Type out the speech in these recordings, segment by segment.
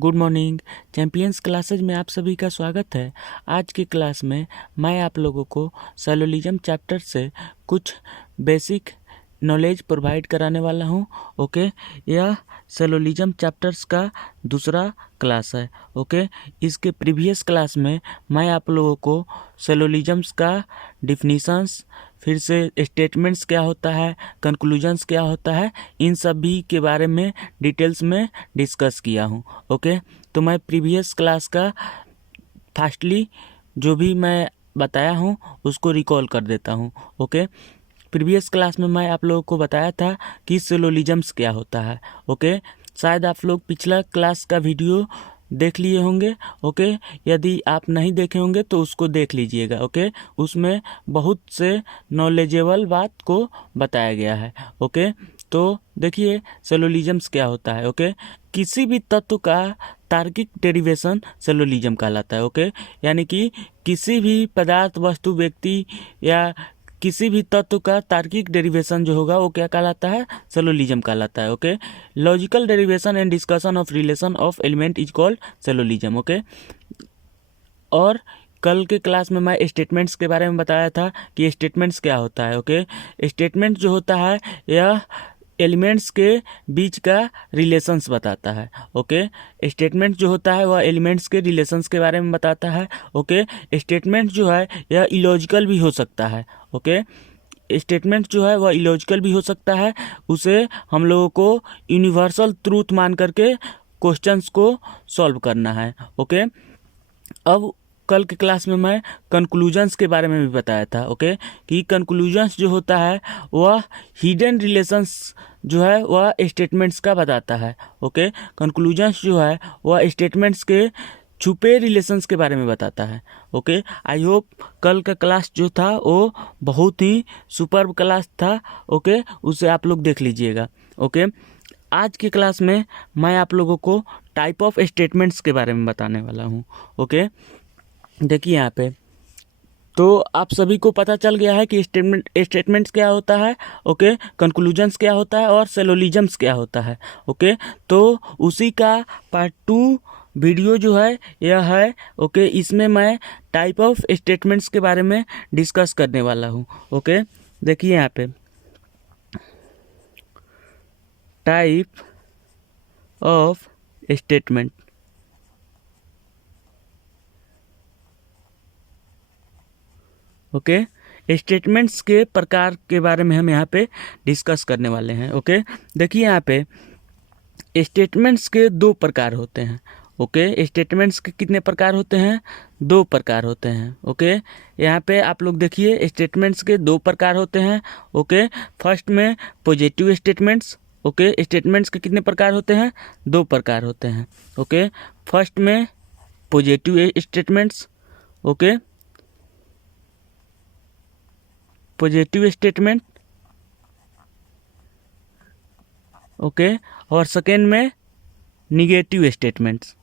Good morning. Champions classes में आप सभी का स्वागत है। आज की क्लास में मैं आप लोगों को सेलोलिज्म चैप्टर से कुछ बेसिक नॉलेज प्रोवाइड कराने वाला हूं। ओके, यह सेलोलिज्म चैप्टर्स का दूसरा क्लास है। ओके, इसके प्रीवियस क्लास में मैं आप लोगों को सेलोलिज्म्स का डिफिनीशंस, फिर से स्टेटमेंट्स क्या होता है, कंक्लूजन्स क्या होता है, इन सभी के बारे में डिटेल्स में डिस्कस किया हूँ। ओके, तो मैं प्रीवियस क्लास का फास्टली जो भी मैं बताया हूँ उसको रिकॉल कर देता हूँ। ओके, प्रीवियस क्लास में मैं आप लोगों को बताया था कि सिलोलिज्म्स क्या होता है। ओके, शायद आप लोग पिछला क्लास का वीडियो देख लिए होंगे। ओके, यदि आप नहीं देखे होंगे तो उसको देख लीजिएगा। ओके, उसमें बहुत से नॉलेजेबल बात को बताया गया है। ओके, तो देखिए सिलोलिज्म्स क्या होता है। ओके, किसी भी तत्व का तार्किक डेरिवेशन सिलोलिज्म कहलाता है। ओके, यानी कि किसी भी पदार्थ, वस्तु, व्यक्ति या किसी भी तत्व का तार्किक डेरिवेशन जो होगा वो क्या कहलाता है, सिलोलिज्म कहलाता है। Okay, logical derivation and discussion of relation of element is called syllogism. Okay, और कल के क्लास में मैं स्टेटमेंट्स के बारे में बताया था कि स्टेटमेंट्स क्या होता है। ओके, स्टेटमेंट जो होता है यह एलिमेंट्स के बीच का रिलेशंस बताता है। ओके, स्टेटमेंट जो होता है वह एलिमेंट्स के रिलेशंस के बारे में बताता है। ओके, स्टेटमेंट जो है यह इलॉजिकल भी हो सकता है। ओके, स्टेटमेंट जो है वह इलॉजिकल भी हो सकता है। उसे हम लोगों को यूनिवर्सल ट्रूथ मान करके क्वेश्चंस को सॉल्व करना है। ओके, अब कल के क्लास में मैं कंक्लूजन्स के बारे में भी बताया था। ओके, कि कंक्लूजन्स जो होता है वह हिडन रिलेशंस जो है वह स्टेटमेंट्स का बताता है। ओके, कंक्लूजन्स जो है वह स्टेटमेंट्स के छुपे रिलेशंस के बारे में बताता है। ओके, आई होप कल का क्लास जो था वो बहुत ही सुपर्ब क्लास था। ओके, उसे आप लोग देख लीजिएगा। ओके, आज की क्लास में मैं आप लोगों को टाइप ऑफ स्टेटमेंट्स के बारे में बताने वाला हूँ। ओके, देखिए यहाँ पे तो आप सभी को पता चल गया है कि स्टेटमेंट्स क्या होता है। ओके, कंक्लूजन्स क्या होता है और सिलोलिज्म्स क्या होता है। ओके, तो उसी का पार्ट 2 वीडियो जो है यह है। ओके, इसमें मैं टाइप ऑफ स्टेटमेंट्स के बारे में डिस्कस करने वाला हूँ। ओके, देखिए यहाँ पे type of statement. Okay, statements के प्रकार के बारे में हम यहाँ पे डिस्कस करने वाले हैं। ओके, देखिए यहाँ पे स्टेटमेंट्स के 2 प्रकार होते हैं। ओके, स्टेटमेंट्स के कितने प्रकार होते हैं, 2 प्रकार होते हैं। ओके, यहाँ पे आप लोग देखिए स्टेटमेंट्स के 2 प्रकार होते हैं। ओके, फर्स्ट में पॉजिटिव स्टेटमेंट्स। ओके, स्टेटमेंट्स के कितने प्रकार होते हैं, 2 प्रकार होते हैं। ओके, फर्स्ट में positive statements. Okay, positive statement. Okay, और सेकेंड में निगेटिव स्टेटमेंट्स।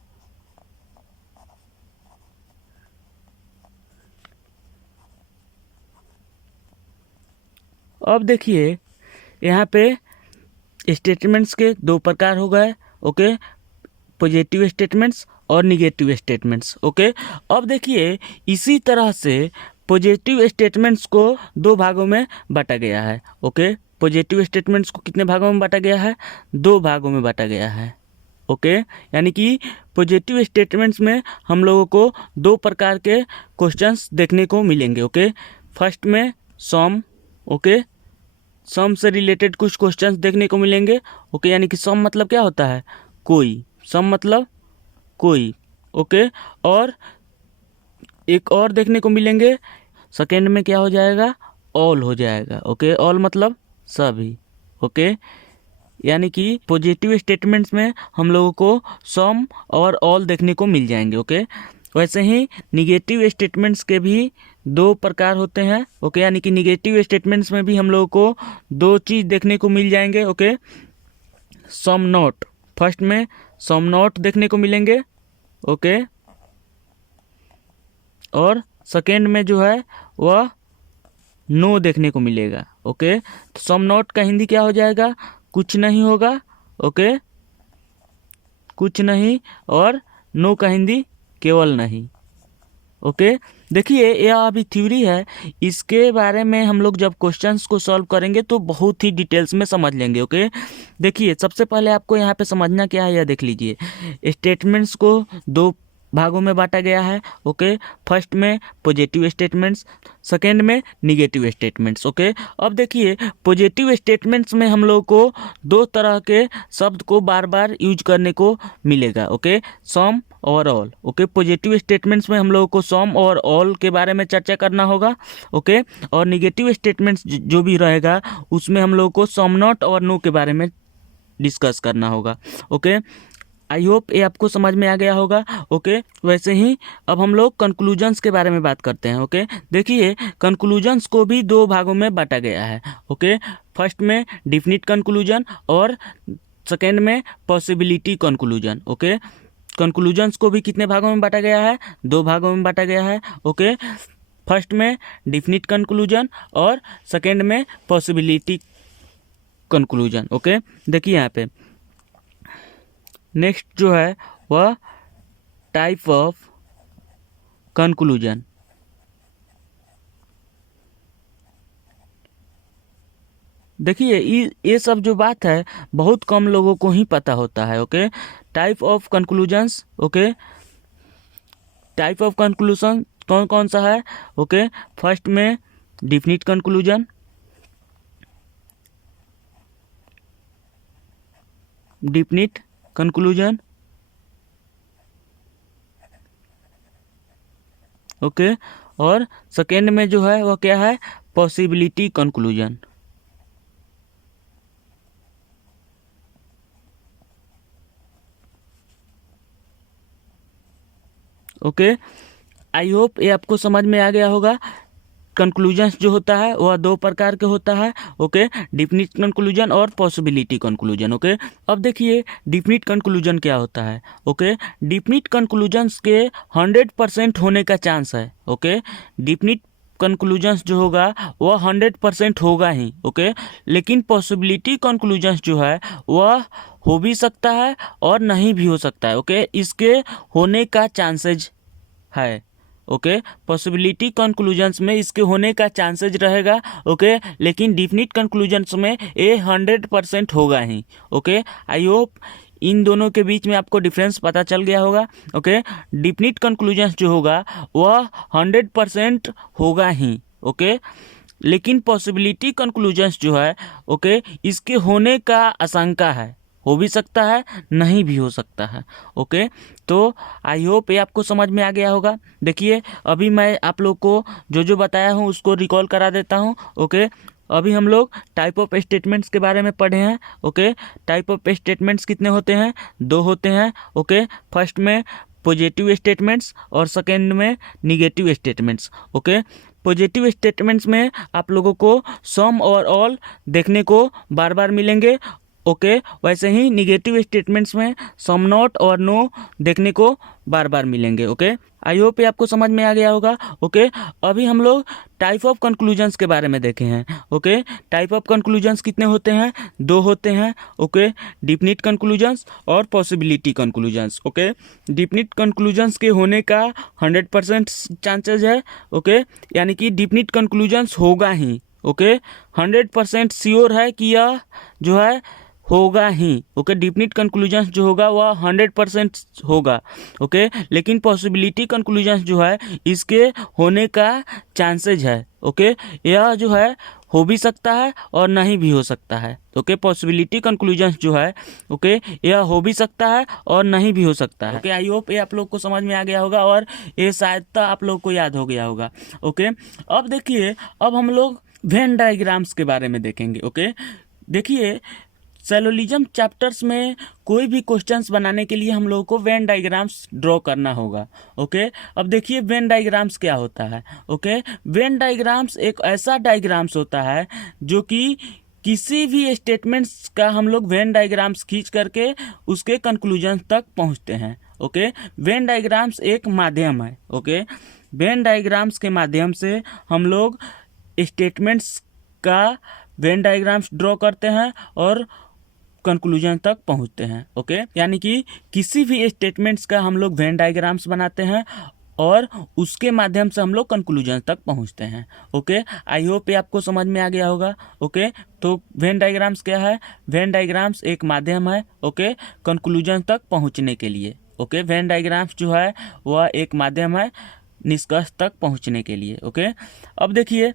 अब देखिए यहाँ पे स्टेटमेंट्स के 2 प्रकार हो गए। ओके, पॉजिटिव स्टेटमेंट्स और निगेटिव स्टेटमेंट्स। ओके, अब देखिए इसी तरह से पॉजिटिव स्टेटमेंट्स को 2 भागों में बांटा गया है। ओके, पॉजिटिव स्टेटमेंट्स को कितने भागों में बांटा गया है, 2 भागों में बांटा गया है। ओके, यानी कि पॉजिटिव स्टेटमेंट्स में हम लोगों को 2 प्रकार के क्वेश्चंस देखने को मिलेंगे। ओके, फर्स्ट में सम। ओके, सम से रिलेटेड कुछ क्वेश्चंस देखने को मिलेंगे। ओके, यानी कि सम मतलब क्या होता है, कोई। सम मतलब कोई। ओके, और एक और देखने को मिलेंगे, सेकेंड में क्या हो जाएगा, ऑल हो जाएगा। ओके, ऑल मतलब सभी। ओके, यानी कि पॉजिटिव स्टेटमेंट्स में हम लोगों को सम और ऑल देखने को मिल जाएंगे। ओके, वैसे ही निगेटिव स्टेटमेंट्स के भी 2 प्रकार होते हैं। ओके, यानी कि निगेटिव स्टेटमेंट्स में भी हम लोगों को 2 चीज़ देखने को मिल जाएंगे। Okay, some not. फर्स्ट में सम नॉट देखने को मिलेंगे। ओके, और सेकेंड में जो है वह नो देखने को मिलेगा। ओके, तो सम नॉट का हिंदी क्या हो जाएगा, कुछ नहीं होगा। ओके, कुछ नहीं, और नो का हिंदी केवल नहीं। ओके, देखिए यह अभी थ्योरी है, इसके बारे में हम लोग जब क्वेश्चंस को सॉल्व करेंगे तो बहुत ही डिटेल्स में समझ लेंगे। ओके, देखिए सबसे पहले आपको यहाँ पे समझना क्या है, यह देख लीजिए। स्टेटमेंट्स को दो भागों में बांटा गया है। ओके, फर्स्ट में पॉजिटिव स्टेटमेंट्स, सेकेंड में निगेटिव स्टेटमेंट्स। ओके, अब देखिए पॉजिटिव स्टेटमेंट्स में हम लोग को दो तरह के शब्द को बार बार यूज करने को मिलेगा। ओके, सम और ऑल। ओके, पॉजिटिव स्टेटमेंट्स में हम लोगों को सम और ऑल के बारे में चर्चा करना होगा। ओके, और निगेटिव स्टेटमेंट्स जो भी रहेगा उसमें हम लोगों को सम नॉट और नो के बारे में डिस्कस करना होगा। ओके, आई होप ये आपको समझ में आ गया होगा। ओके, वैसे ही अब हम लोग कंक्लूजन्स के बारे में बात करते हैं। ओके, देखिए कंक्लूजन्स को भी दो भागों में बांटा गया है। ओके, फर्स्ट में डिफिनिट कंक्लूजन और सेकेंड में पॉसिबिलिटी कंक्लूजन। ओके, कंक्लूजन्स को भी कितने भागों में बांटा गया है? दो भागों में बांटा गया है। ओके, फर्स्ट में डिफिनिट कंक्लूजन और सेकेंड में पॉसिबिलिटी कंक्लूजन। ओके, देखिए यहाँ पे नेक्स्ट जो है वह टाइप ऑफ कंक्लूजन। देखिए ये सब जो बात है बहुत कम लोगों को ही पता होता है। Okay, type of conclusions. Okay, type of conclusion कौन कौन सा है? ओके, फर्स्ट में definite conclusion, definite conclusion. Okay, और सेकेंड में जो है वह क्या है? Possibility conclusion. Okay, I hope ये आपको समझ में आ गया होगा। कंक्लूजन्स जो होता है वह दो प्रकार के होता है। ओके, डिफिनिट कंक्लूजन और पॉसिबिलिटी कंक्लूजन। ओके, अब देखिए डिफिनिट कंक्लूजन क्या होता है। ओके, डिफिनिट कंक्लूजन्स के 100% होने का चांस है। ओके, डिफिनिट कंक्लूजन्स जो होगा वह 100% होगा ही। ओके, लेकिन पॉसिबिलिटी कंक्लूजन्स जो है वह हो भी सकता है और नहीं भी हो सकता है। ओके, इसके होने का चांसेज है। ओके, पॉसिबिलिटी कंक्लूजन्स में इसके होने का चांसेज रहेगा। ओके, लेकिन डिफिनिट कंक्लूजन्स में ये 100% होगा ही। ओके, आई होप इन दोनों के बीच में आपको डिफरेंस पता चल गया होगा। ओके, डिफिनिट कंक्लूजन्स जो होगा वह 100% होगा ही। ओके, लेकिन पॉसिबिलिटी कंक्लूजन्स जो है ओके इसके होने का आशंका है, हो भी सकता है नहीं भी हो सकता है। ओके, तो आई होप ये आपको समझ में आ गया होगा। देखिए अभी मैं आप लोग को जो बताया हूँ उसको रिकॉल करा देता हूँ। ओके, अभी हम लोग टाइप ऑफ स्टेटमेंट्स के बारे में पढ़े हैं। ओके, टाइप ऑफ स्टेटमेंट्स कितने होते हैं? दो होते हैं। ओके, फर्स्ट में पॉजिटिव स्टेटमेंट्स और सेकेंड में negative statements. Okay, positive statements में आप लोगों को सम और ऑल देखने को बार बार मिलेंगे। ओके, वैसे ही निगेटिव स्टेटमेंट्स में सम नॉट और नो देखने को बार बार मिलेंगे। ओके, आई होप ये आपको समझ में आ गया होगा। ओके, अभी हम लोग टाइप ऑफ कंक्लूजन्स के बारे में देखे हैं। ओके, टाइप ऑफ कंक्लूजन्स कितने होते हैं? दो होते हैं। ओके, डिफिनिट कंक्लूजन्स और possibility conclusions. Okay, definite conclusions के होने का 100% चांसेस है। ओके, यानी कि डिफिनिट कंक्लूजन्स होगा ही। ओके, 100% श्योर है कि यह जो है होगा ही। ओके, डिफिनिट कंक्लूजन्स जो होगा वह 100% होगा। ओके, लेकिन पॉसिबिलिटी कंक्लूजन्स जो है इसके होने का चांसेज है। ओके, यह जो है हो भी सकता है और नहीं भी हो सकता है। ओके, पॉसिबिलिटी कंक्लूजन्स जो है ओके यह हो भी सकता है और नहीं भी हो सकता है। ओके, आई होप ये आप लोग को समझ में आ गया होगा और ये शायद आप लोग को याद हो गया होगा। ओके, अब देखिए अब हम लोग वेन डायग्राम्स के बारे में देखेंगे। ओके, देखिए सैलोलिज्म चैप्टर्स में कोई भी क्वेश्चंस बनाने के लिए हम लोगों को वेन डायग्राम्स ड्रॉ करना होगा। ओके, अब देखिए वेन डायग्राम्स क्या होता है। ओके, वेन डायग्राम्स एक ऐसा डायग्राम्स होता है जो कि किसी भी स्टेटमेंट्स का हम लोग वेन डायग्राम्स खींच करके उसके कंक्लूजन तक पहुंचते हैं। ओके, वेन डायग्राम्स एक माध्यम है। ओके, वेन डायग्राम्स के माध्यम से हम लोग स्टेटमेंट्स का वेन डायग्राम्स ड्रॉ करते हैं और कंक्लूजन तक पहुंचते हैं। ओके, यानी कि किसी भी स्टेटमेंट्स का हम लोग वेन डायग्राम्स बनाते हैं और उसके माध्यम से हम लोग कंक्लूजन तक पहुंचते हैं। ओके, आई होप ये आपको समझ में आ गया होगा। ओके, तो वेन डायग्राम्स क्या है? वेन डायग्राम्स एक माध्यम है, ओके, कंक्लूजन तक पहुंचने के लिए। ओके, वेन डायग्राम्स जो है वह एक माध्यम है निष्कर्ष तक पहुंचने के लिए। ओके, अब देखिए,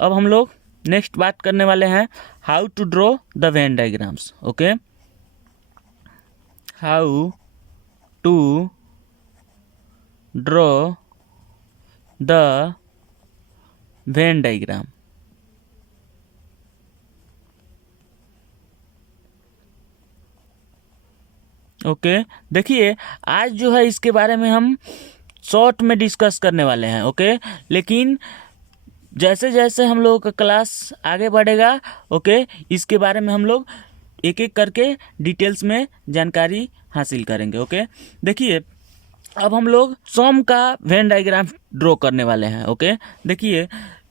अब हम लोग नेक्स्ट बात करने वाले हैं how to draw the Venn diagrams. Okay, how to draw the Venn diagram. Okay, देखिए आज जो है इसके बारे में हम शॉर्ट में डिस्कस करने वाले हैं। ओके, लेकिन जैसे जैसे हम लोगों का क्लास आगे बढ़ेगा, ओके, इसके बारे में हम लोग एक एक करके डिटेल्स में जानकारी हासिल करेंगे। ओके, देखिए अब हम लोग सम का वेन डायग्राम ड्रॉ करने वाले हैं। ओके, देखिए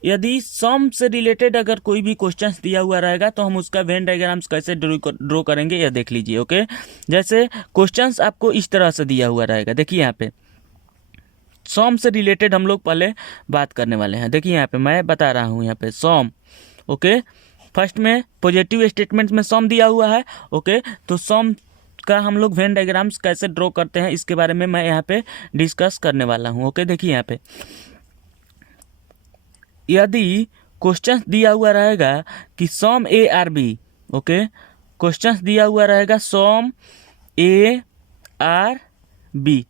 यदि सम से रिलेटेड अगर कोई भी क्वेश्चंस दिया हुआ रहेगा तो हम उसका वेन डायग्राम्स कैसे ड्रॉ करेंगे यह देख लीजिए। ओके, जैसे क्वेश्चंस आपको इस तरह से दिया हुआ रहेगा। देखिए यहाँ पे सम से रिलेटेड हम लोग पहले बात करने वाले हैं। देखिए यहाँ पे मैं बता रहा हूँ, यहाँ पे सम। ओके, फर्स्ट में पॉजिटिव स्टेटमेंट में सम दिया हुआ है। ओके, तो सम का हम लोग वेन डायग्राम्स कैसे ड्रॉ करते हैं इसके बारे में मैं यहाँ पे डिस्कस करने वाला हूँ। ओके, देखिए यहाँ पे यदि क्वेश्चन दिया हुआ रहेगा कि some A are B. Okay, question दिया हुआ रहेगा some A are B.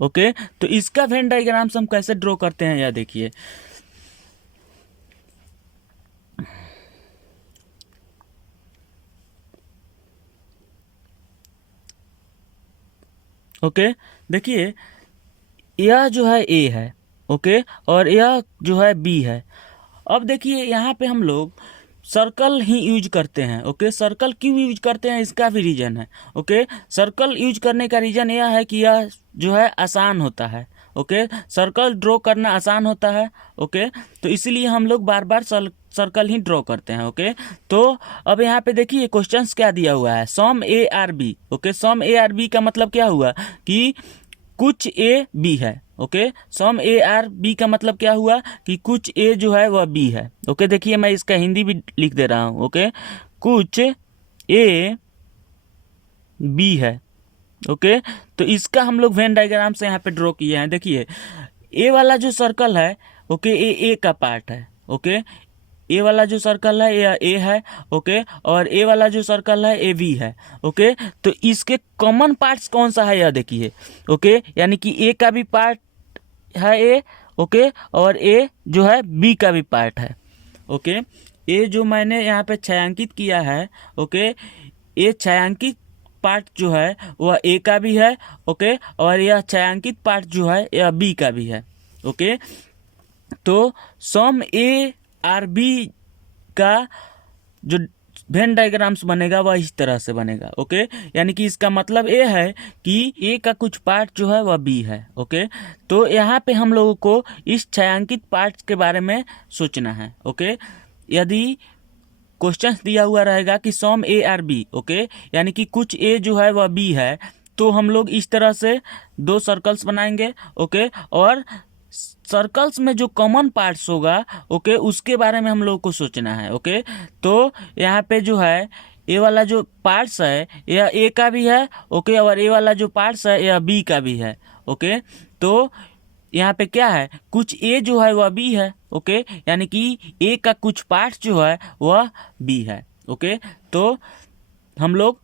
Okay, तो इसका वेन डायग्राम्स हम कैसे ड्रॉ करते हैं यह देखिए। ओके, देखिए यह जो है ए है, ओके, और यह जो है बी है। अब देखिए यहाँ पे हम लोग सर्कल ही यूज करते हैं। ओके, सर्कल क्यों यूज करते हैं इसका भी रीजन है। ओके, सर्कल यूज करने का रीजन यह है कि यह जो है आसान होता है। ओके, सर्कल ड्रॉ करना आसान होता है। ओके, तो इसीलिए हम लोग बार बार सर्कल ही ड्रॉ करते हैं। ओके, तो अब यहाँ पे देखिए क्वेश्चंस क्या दिया हुआ है, some A are B. Okay, some A are B का मतलब क्या हुआ कि कुछ ए बी है। Okay, some A are B का मतलब क्या हुआ कि कुछ ए जो है वह बी है। ओके, देखिए मैं इसका हिंदी भी लिख दे रहा हूँ। ओके, कुछ ए बी है। ओके, तो इसका हम लोग वेन डायग्राम से यहाँ पे ड्रॉ किए हैं। देखिए ए वाला जो सर्कल है, ओके, ए का पार्ट है। ओके, ए वाला जो सर्कल है ये ए है। ओके, और ए वाला जो सर्कल है ए बी है। ओके, तो इसके कॉमन पार्ट्स कौन सा है यह देखिए। ओके, यानी कि ए का भी पार्ट है ए। ओके, और ए जो है बी का भी पार्ट है। ओके, ए जो मैंने यहाँ पे छायांकित किया है, ओके, ये छायांकित पार्ट जो है वह ए का भी है। ओके, और यह छायांकित पार्ट जो है यह बी का भी है। ओके, तो सम ए आर बी का जो वेन डायग्राम्स बनेगा वह इस तरह से बनेगा। ओके, यानी कि इसका मतलब ये है कि ए का कुछ पार्ट जो है वह बी है। ओके, तो यहाँ पे हम लोगों को इस छायांकित पार्ट के बारे में सोचना है। ओके, यदि क्वेश्चन दिया हुआ रहेगा कि some A are B, okay, यानी कि कुछ ए जो है वह बी है, तो हम लोग इस तरह से दो सर्कल्स बनाएंगे। ओके, और सर्कल्स में जो कॉमन पार्ट्स होगा, ओके, उसके बारे में हम लोग को सोचना है। ओके, तो यहाँ पे जो है ए वाला जो पार्ट्स है यह ए का भी है। ओके, और ए वाला जो पार्ट्स है यह बी का भी है। ओके, तो यहाँ पे क्या है, कुछ ए जो है वह बी है। ओके, यानी कि ए का कुछ पार्ट जो है वह बी है। ओके, तो हम लोग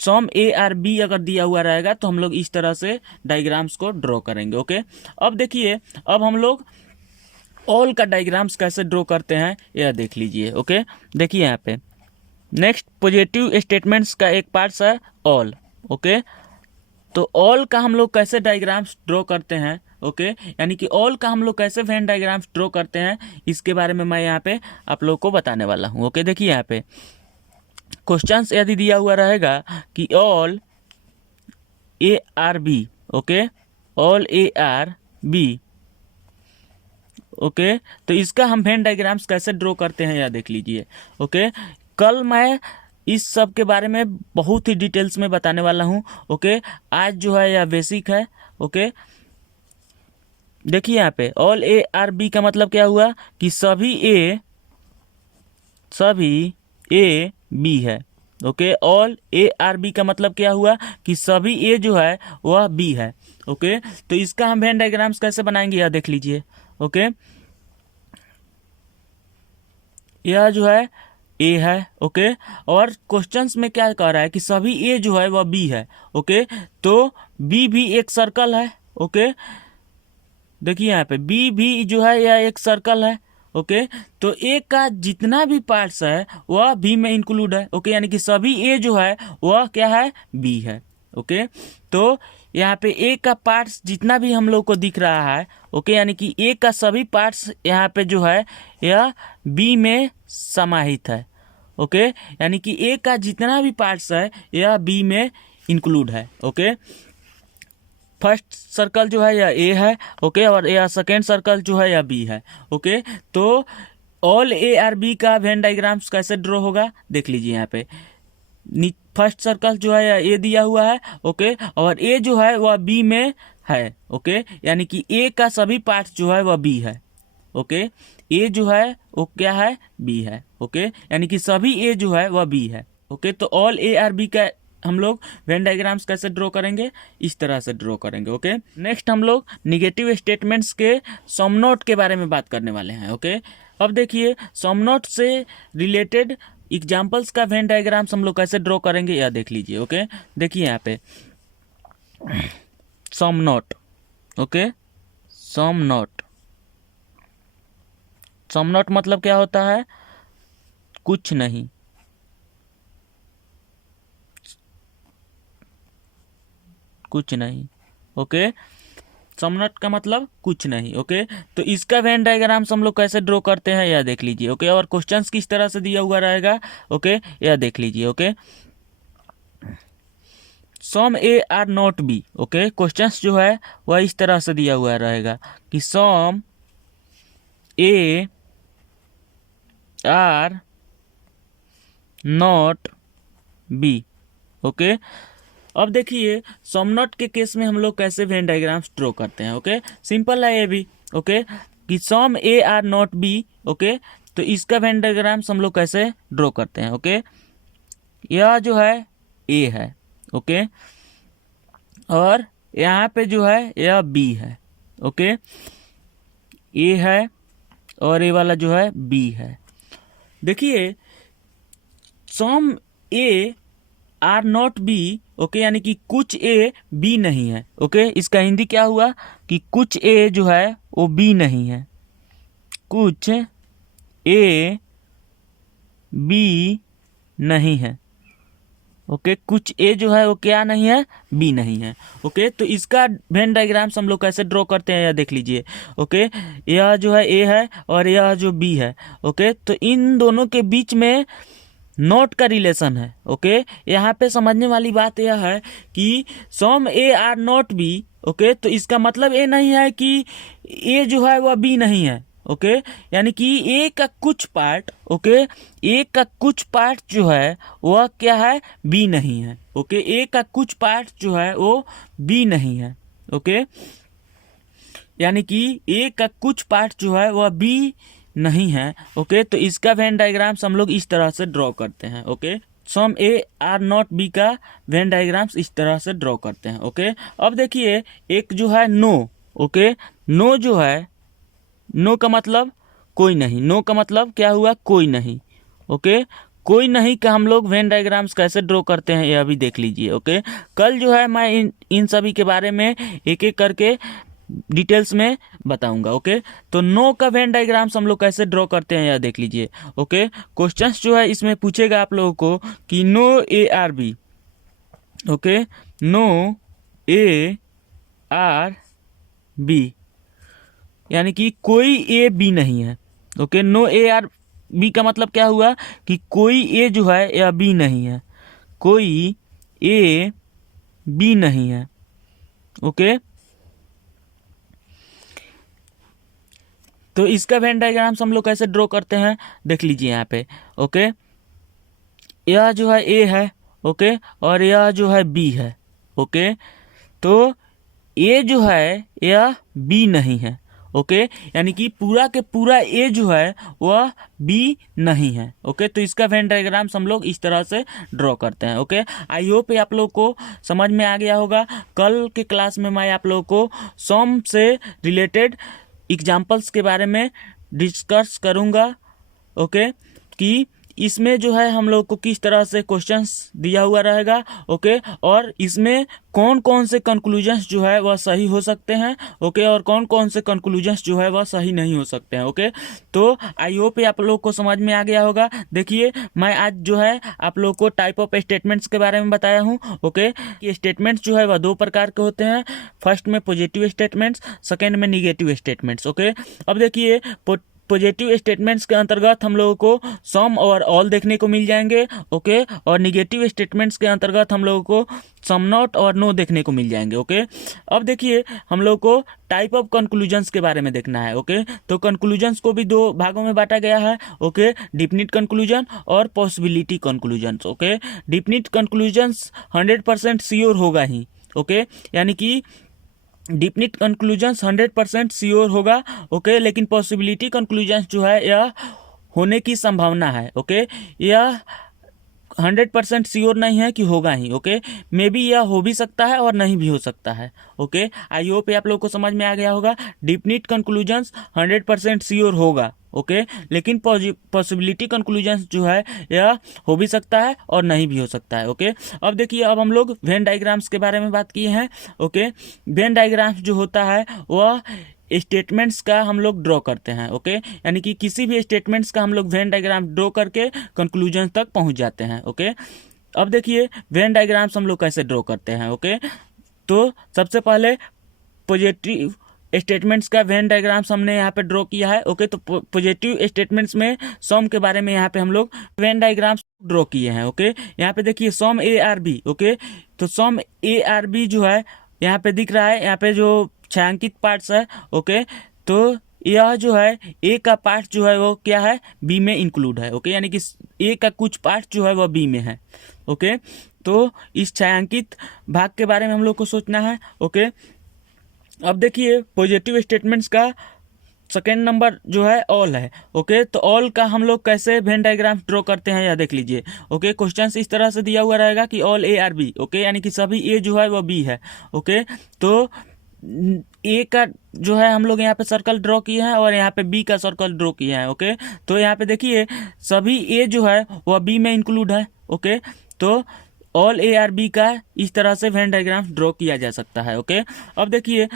सम ए आर बी अगर दिया हुआ रहेगा तो हम लोग इस तरह से डायग्राम्स को ड्रॉ करेंगे। ओके, अब देखिए अब हम लोग ऑल का डायग्राम्स कैसे ड्रॉ करते हैं यह देख लीजिए। ओके, देखिए यहाँ पे नेक्स्ट पॉजिटिव स्टेटमेंट्स का एक पार्ट है ऑल। ओके, तो ऑल का हम लोग कैसे डायग्राम्स ड्रॉ करते हैं, ओके, यानी कि ऑल का हम लोग कैसे वेन डायग्राम्स ड्रॉ करते हैं इसके बारे में मैं यहाँ पे आप लोग को बताने वाला हूँ। ओके, देखिए यहाँ पे क्वेश्चंस यदि दिया हुआ रहेगा कि all A are B. Okay, all A are B. Okay, तो इसका हम वेन डायग्राम्स कैसे ड्रॉ करते हैं यह देख लीजिए। ओके, कल मैं इस सब के बारे में बहुत ही डिटेल्स में बताने वाला हूँ। ओके, आज जो है यह बेसिक है। ओके, देखिए यहाँ पे ऑल ए आर बी का मतलब क्या हुआ कि सभी ए बी है। Okay, all A are B का मतलब क्या हुआ कि सभी ए जो है वह बी है। ओके, तो इसका हम वेन डायग्राम्स कैसे बनाएंगे यह देख लीजिए। ओके, यह जो है ए है। ओके, और क्वेश्चंस में क्या कह रहा है कि सभी ए जो है वह बी है। ओके, तो बी भी एक सर्कल है। ओके, देखिए यहाँ पे बी भी जो है यह एक सर्कल है। ओके, तो ए का जितना भी पार्ट्स है वह बी में इंक्लूड है। ओके, यानी कि सभी ए जो है वह क्या है, बी है। ओके, तो यहाँ पे ए का पार्ट्स जितना भी हम लोग को दिख रहा है, ओके, यानी कि ए का सभी पार्ट्स यहाँ पे जो है यह बी में समाहित है। ओके, यानी कि ए का जितना भी पार्ट्स है यह बी में इंक्लूड है। ओके, फर्स्ट सर्कल जो है यह ए है। ओके, और यह सेकेंड सर्कल जो है यह बी है। ओके, तो ऑल ए आर बी का वेन डायग्राम्स कैसे ड्रॉ होगा देख लीजिए। यहाँ पे फर्स्ट सर्कल जो है यह ए दिया हुआ है। ओके, और ए जो है वह बी में है। ओके, यानी कि ए का सभी पार्ट जो है वह बी है। ओके, ए जो है वो क्या है, बी है। ओके, यानी कि सभी ए जो है वह बी है। ओके, तो ऑल ए आर बी का हम लोग वेन डायग्राम्स कैसे ड्रॉ करेंगे, इस तरह से ड्रॉ करेंगे। ओके, नेक्स्ट हम लोग निगेटिव स्टेटमेंट्स के सम नोट के बारे में बात करने वाले हैं। ओके, अब देखिए सम नोट से रिलेटेड एग्जाम्पल्स का वेन डायग्राम्स हम लोग कैसे ड्रॉ करेंगे यह देख लीजिए। ओके, देखिए यहाँ पे सम नोट। ओके, सम नोट, सम नोट मतलब क्या होता है, कुछ नहीं, कुछ नहीं। ओके, सम नोट का मतलब कुछ नहीं। ओके, तो इसका वेन डायग्राम्स हम लोग कैसे ड्रॉ करते हैं यह देख लीजिए। ओके, और क्वेश्चंस किस तरह से दिया हुआ रहेगा, ओके, यह देख लीजिए। Okay, some A are not B. Okay, questions जो है वह इस तरह से दिया हुआ रहेगा कि some A are not B. Okay, अब देखिए सम नॉट के केस में हम लोग कैसे वेन डायग्राम्स ड्रॉ करते हैं। ओके, सिंपल है ये भी। ओके, कि some A are not B. Okay, तो इसका वेन डायग्राम्स हम लोग कैसे ड्रॉ करते हैं। ओके, यह जो है ए है। ओके, और यहाँ पे जो है यह बी है। ओके, ए है और ये वाला जो है बी है। देखिए some A are not B. Okay, यानी कि कुछ ए बी नहीं है। ओके, इसका हिंदी क्या हुआ कि कुछ ए जो है वो बी नहीं है, कुछ ए बी नहीं है। ओके, कुछ ए जो है वो क्या नहीं है, बी नहीं है। ओके, तो इसका वेन डायग्राम्स हम लोग कैसे ड्रॉ करते हैं यह देख लीजिए। ओके, यह जो है ए है और यह जो बी है। ओके, तो इन दोनों के बीच में नॉट का रिलेशन है। ओके, यहाँ पे समझने वाली बात यह है कि some A are not B. Okay, तो इसका मतलब ये नहीं है कि ए जो है वह बी नहीं है। ओके, यानी कि ए का कुछ पार्ट, ओके, ए का कुछ पार्ट जो है वह क्या है, बी नहीं है। ओके, ए का कुछ पार्ट जो है वो बी नहीं है। ओके, यानी कि ए का कुछ पार्ट जो है वह बी नहीं है। ओके, तो इसका वेन डायग्राम्स हम लोग इस तरह से ड्रॉ करते हैं। Okay, some A are not B का वेन डायग्राम्स इस तरह से ड्रॉ करते हैं। ओके, अब देखिए एक जो है नो। ओके, नो जो है, नो का मतलब कोई नहीं। नो का मतलब क्या हुआ, कोई नहीं। ओके, कोई नहीं का हम लोग वेन डायग्राम्स कैसे ड्रॉ करते हैं यह भी देख लीजिए। ओके, कल जो है मैं इन सभी के बारे में एक एक करके डिटेल्स में बताऊंगा। ओके, तो नो का वेन डायग्राम्स हम लोग कैसे ड्रॉ करते हैं यह देख लीजिए। ओके, क्वेश्चंस जो है इसमें पूछेगा आप लोगों को कि no A are B. Okay, no A are B, यानी कि कोई ए बी नहीं है। Okay, no A are B का मतलब क्या हुआ कि कोई ए जो है या बी नहीं है, कोई ए बी नहीं है। ओके, तो इसका वेन डायग्राम्स हम लोग कैसे ड्रॉ करते हैं देख लीजिए यहाँ पे। ओके, यह जो है ए है, ओके, और यह जो है बी है, ओके। तो ए जो है यह बी नहीं है, ओके, यानी कि पूरा के पूरा ए जो है वह बी नहीं है, ओके। तो इसका वेन डायग्राम्स हम लोग इस तरह से ड्रॉ करते हैं, ओके। आई होप आप लोग को समझ में आ गया होगा। कल के क्लास में मैं आप लोग को सम से रिलेटेड एग्जाम्पल्स के बारे में डिस्कस करूँगा, ओके, कि इसमें जो है हम लोग को किस तरह से क्वेश्चंस दिया हुआ रहेगा, ओके, और इसमें कौन कौन से कंक्लूजन्स जो है वह सही हो सकते हैं, ओके, और कौन कौन से कंक्लूजन्स जो है वह सही नहीं हो सकते हैं, ओके। तो आई होप आप लोग को समझ में आ गया होगा। देखिए, मैं आज जो है आप लोग को टाइप ऑफ स्टेटमेंट्स के बारे में बताया हूँ, ओके। कि स्टेटमेंट्स जो है वह दो प्रकार के होते हैं। फर्स्ट में पॉजिटिव स्टेटमेंट्स, सेकेंड में निगेटिव स्टेटमेंट्स, ओके। अब देखिए, पॉजिटिव स्टेटमेंट्स के अंतर्गत हम लोगों को सम और ऑल देखने को मिल जाएंगे, ओके, और निगेटिव स्टेटमेंट्स के अंतर्गत हम लोगों को सम नॉट और नो देखने को मिल जाएंगे, ओके। अब देखिए, हम लोग को टाइप ऑफ कंक्लूजन्स के बारे में देखना है, ओके। तो कंक्लूजन्स को भी दो भागों में बांटा गया है, ओके, डिफिनिट कंक्लूजन और possibility conclusions, okay. Definite conclusions 100% sure होगा ही, ओके, यानी कि डिफिनिट कंक्लूजन्स 100% श्योर होगा, ओके, लेकिन पॉसिबिलिटी कंक्लूजन्स जो है यह होने की संभावना है, ओके। यह 100% श्योर नहीं है कि होगा ही, ओके। मे बी यह हो भी सकता है और नहीं भी हो सकता है, ओके। आई होप आप लोग को समझ में आ गया होगा। डिफिनिट कंक्लूजन्स 100% श्योर होगा, ओके, लेकिन पॉसिबिलिटी कंक्लूजन्स जो है यह हो भी सकता है और नहीं भी हो सकता है, ओके। अब देखिए, अब हम लोग वेन डायग्राम्स के बारे में बात किए हैं, ओके। वेन डायग्राम्स जो होता है वह स्टेटमेंट्स का हम लोग ड्रॉ करते हैं, ओके, यानी कि किसी भी स्टेटमेंट्स का हम लोग वेन डायग्राम ड्रॉ करके कंक्लूजन तक पहुंच जाते हैं, ओके। अब देखिए, वेन डायग्राम्स हम लोग कैसे ड्रॉ करते हैं, ओके। तो सबसे पहले पॉजिटिव स्टेटमेंट्स का वेन डायग्राम्स हमने यहाँ पे ड्रॉ किया है, ओके। तो पॉजिटिव स्टेटमेंट्स में सम के बारे में यहाँ पे हम लोग वेन डायग्राम्स ड्रॉ किए हैं, ओके। यहाँ पे देखिए some A are B, okay. तो सम ए आर बी जो है यहाँ पे दिख रहा है, यहाँ पे जो छायांकित पार्ट्स है, ओके। तो यह जो है ए का पार्ट जो है वो क्या है, बी में इंक्लूड है, ओके, यानी कि ए का कुछ पार्ट जो है वह बी में है, ओके। तो इस छायांकित भाग के बारे में हम लोग को सोचना है, ओके। अब देखिए, पॉजिटिव स्टेटमेंट्स का सेकेंड नंबर जो है ऑल है, ओके। तो ऑल का हम लोग कैसे वेन डायग्राम ड्रॉ करते हैं यह देख लीजिए, ओके। क्वेश्चन इस तरह से दिया हुआ रहेगा कि all A are B, okay, यानी कि सभी ए जो है वह बी है, ओके। तो ए का जो है हम लोग यहाँ पे सर्कल ड्रॉ किए हैं और यहाँ पे बी का सर्कल ड्रॉ किए हैं, ओके। तो यहाँ पे देखिए सभी ए जो है वह बी में इंक्लूड है, ओके। तो ऑल ए आर बी का इस तरह से वेन डायग्राम ड्रॉ किया जा सकता है, ओके। अब देखिए,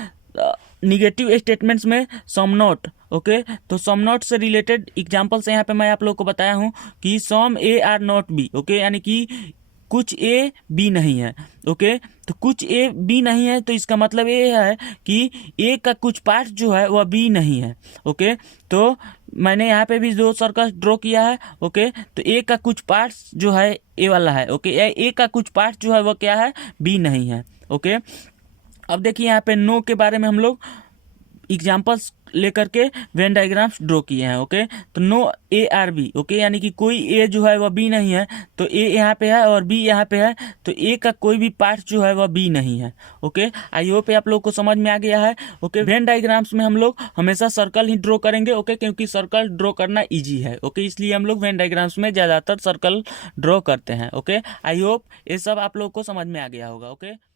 निगेटिव स्टेटमेंट्स में सम नॉट, ओके। तो सम नॉट से रिलेटेड एग्जांपल्स यहाँ पे मैं आप लोग को बताया हूँ कि some A are not B, okay, यानी कि कुछ ए बी नहीं है, ओके। तो कुछ ए बी नहीं है, तो इसका मतलब ये है कि ए का कुछ पार्ट जो है वह बी नहीं है, ओके। तो मैंने यहाँ पे भी दो सर्कल ड्रॉ किया है, ओके। तो ए का कुछ पार्ट जो है ए वाला है, ओके। ए का कुछ पार्ट जो है वह क्या है, बी नहीं है, ओके। अब देखिए, यहाँ पे नो के बारे में हम लोग एग्जाम्पल्स लेकर के वेन डायग्राम्स ड्रॉ किए हैं, ओके। तो no A are B, okay, यानी कि कोई ए जो है वह बी नहीं है, तो ए यहाँ पे है और बी यहाँ पे है, तो ए का कोई भी पार्ट जो है वह बी नहीं है, ओके। आई होप आप लोग को समझ में आ गया है, ओके। वेन डायग्राम्स में हम लोग हमेशा सर्कल ही ड्रॉ करेंगे, ओके, क्योंकि सर्कल ड्रॉ करना ईजी है, ओके, इसलिए हम लोग वेन डायग्राम्स में ज़्यादातर सर्कल ड्रॉ करते हैं, ओके। आई होप ये सब आप लोग को समझ में आ गया होगा, ओके।